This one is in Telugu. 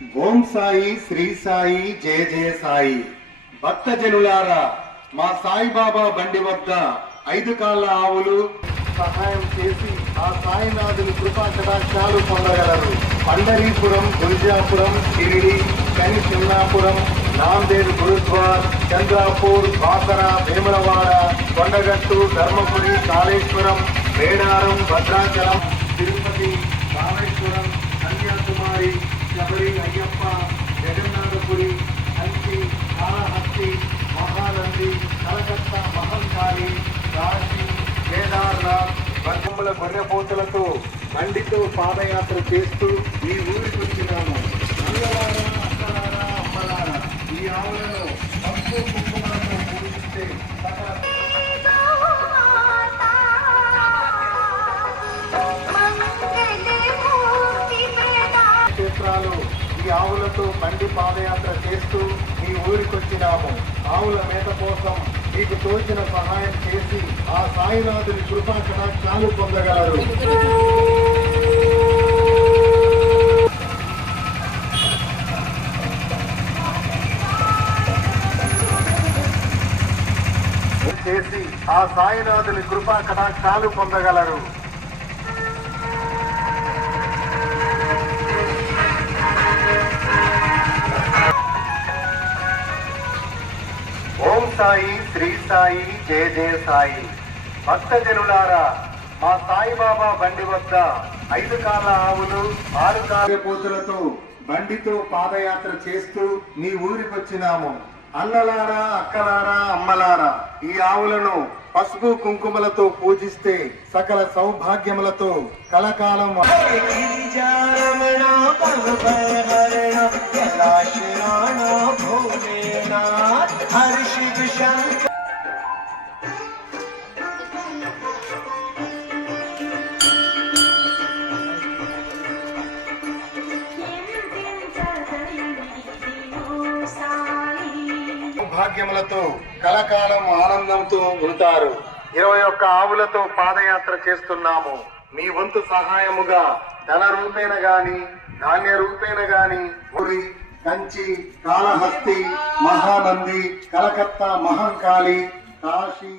ఓం సాయి శ్రీ సాయి జయ జయ సాయి. భక్తజనులారా, మా సాయిబాబా బండి వద్ద 5 కాళ్ళ ఆవులు సహాయం చేసి ఆ సాయినాథుని కృపా కటాక్షాలు పొందగలరు. పండరీపురం, తులజాపురం, షిరిడి, శని సింగాపురం, నాందేడ్ గురుద్వార్, చంద్రాపూర్, బాసర, వేములవాడ, కొండగట్టు, ధర్మపురి, కాళేశ్వరం, మేడారం, భద్రాచలం, తిరుపతి, రామేశ్వరం, కన్యాకుమారి, శబరి, అయ్యప్ప, జగన్నాథపురి, కంచి, కాళహస్తి, మహానంది, కలకత్తా, మహంకాళి, కాశీ, కేదార్నాథ్, బంధువుల గొర్రెపోతులతో బండితో పాదయాత్ర చేస్తూ ఈ ఊరికి వచ్చినాము. అల్లలారా, అక్కలారా, అమ్మలారా, ఈ ఆవులను పసుపు కుంకుమలతో పూజిస్తే క్షేత్రాలు ఈ ఆవులతో బండి పాదయాత్ర చేస్తూ మీ ఊరికొచ్చినాము. ఆవుల మేత కోసం మీకు తోచిన సహాయం చేసి ఆ సాయినాథుని కృపా కటాక్షాలు పొందగలరు. చేసి ఆ సాయినాథుని కృపా కటాక్షాలు పొందగలరు. ఓం సాయి శ్రీ సాయి జయ జయ సాయి. భక్తజనులారా, మా సాయిబాబా బండి వద్ద 5 కాళ్ళ ఆవులు 6 కాళ్ళ పోతులతో బండితో పాదయాత్ర చేస్తూ మీ ఊరికొచ్చినాము. అన్నలారా, అక్కలారా, అమ్మలారా, ఈ ఆవులను పసుపు కుంకుమలతో పూజిస్తే సకల సౌభాగ్యములతో కలకాలం భాగ్యములతో కలకాలం ఆనందంతో ఉంటారు. 21 ఆవులతో పాదయాత్ర చేస్తున్నాము. మీ వంతు సహాయముగా ధన రూపేణ గాని, ధాన్య రూపేణ గాని పూరి, కంచి, కాళహస్తి, మహానంది, కలకత్తా, మహంకాళి, కాశీ,